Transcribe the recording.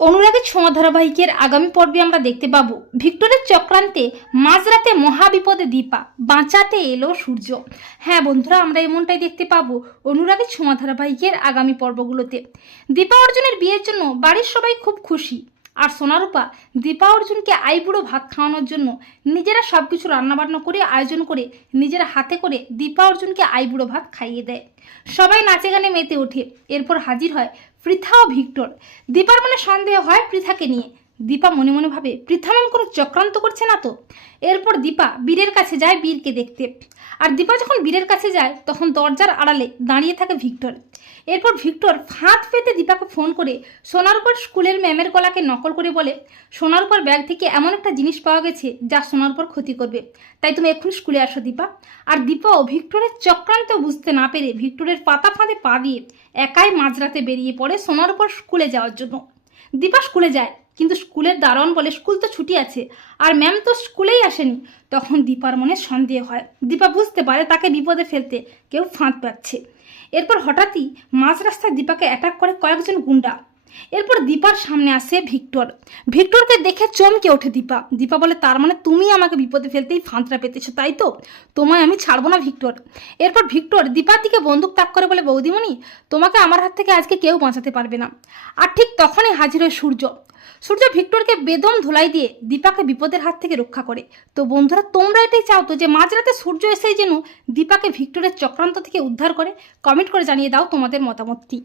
অনুরাগের ছোঁয়া ধারাবাহিকের আগামী পর্বে আমরা দেখতে পাবো ভিক্টরের চক্রান্তে মাঝরাতে মহাবিপদে দীপা, বাঁচাতে এলো সূর্য। হ্যাঁ বন্ধুরা, আমরা এমনটাই দেখতে পাবো অনুরাগের ছোঁয়া ধারাবাহিকের আগামী পর্বগুলোতে। দীপা অর্জুনের বিয়ের জন্য বাড়ির সবাই খুব খুশি। আর সোনারূপা দীপা অর্জুনকে আইবুড়ো ভাত খাওয়ানোর জন্য নিজেরা সব কিছু রান্নাবান্না করে আয়োজন করে নিজেরা হাতে করে দীপা অর্জুনকে আইবুড়ো ভাত খাইয়ে দেয়। সবাই নাচে গানে মেতে ওঠে। এরপর হাজির হয় পৃথা ও ভিক্টর। দীপার মনে সন্দেহ হয় পৃথাকে নিয়ে। দীপা মনে মনে ভাবে, পৃথা ম্যাম কোনো চক্রান্ত করছে না তো? এরপর দীপা বীরের কাছে যায় বীরকে দেখতে। আর দীপা যখন বীরের কাছে যায়, তখন দরজার আড়ালে দাঁড়িয়ে থাকে ভিক্টর। এরপর ভিক্টর ফাঁদ পেতে দীপাকে ফোন করে সোনার উপর স্কুলের ম্যামের গলাকে নকল করে বলে, সোনার উপর ব্যাগ থেকে এমন একটা জিনিস পাওয়া গেছে যা সোনার উপর ক্ষতি করবে। তাই তুমি এক্ষুনি স্কুলে আসো দীপা। আর দীপাও ভিক্টরের চক্রান্ত বুঝতে না পেরে ভিক্টরের পাতা ফাঁদে পা দিয়ে একাই মাঝরাতে বেরিয়ে পড়ে সোনার উপর স্কুলে যাওয়ার জন্য। দীপা স্কুলে যায়। কিন্তু স্কুলের দারোয়ান বলে স্কুল তো ছুটি আছে। আর ম্যাম তো স্কুলেই আসেনি। তখন দীপার মনে সন্দেহ হয়। দীপা বুঝতে পারে তাকে বিপদে ফেলতে কেউ ফাঁদ পাচ্ছে। এরপর হঠাৎই মাঝ রাস্তায় দীপাকে অ্যাটাক করে কয়েকজন গুন্ডা। এরপর দীপার সামনে আসে ভিক্টর। ভিক্টরকে দেখে চমকে ওঠে দীপা। দীপা বলে, তার মানে তুমি আমাকে বিপদে ফেলতেই ফাঁদটা পেতেছো, তাই তো? তোমায় আমি ছাড়বো না ভিক্টর। এরপর ভিক্টর দীপার দিকে বন্দুক তাক করে বলে, বৌদিমণি, তোমাকে আমার হাত থেকে আজকে কেউ বাঁচাতে পারবে না। আর ঠিক তখনই হাজির হয় সূর্য। সূর্য ভিক্টরকে বেদম ধুলাই দিয়ে দীপাকে বিপদের হাত থেকে রক্ষা করে। তো বন্ধুরা, তোমরা এটাই চাও তো যে মাঝরাতে সূর্য এসেই যেন দীপাকে ভিক্টরের চক্রান্ত থেকে উদ্ধার করে? কমেন্ট করে জানিয়ে দাও তোমাদের মতামতটি।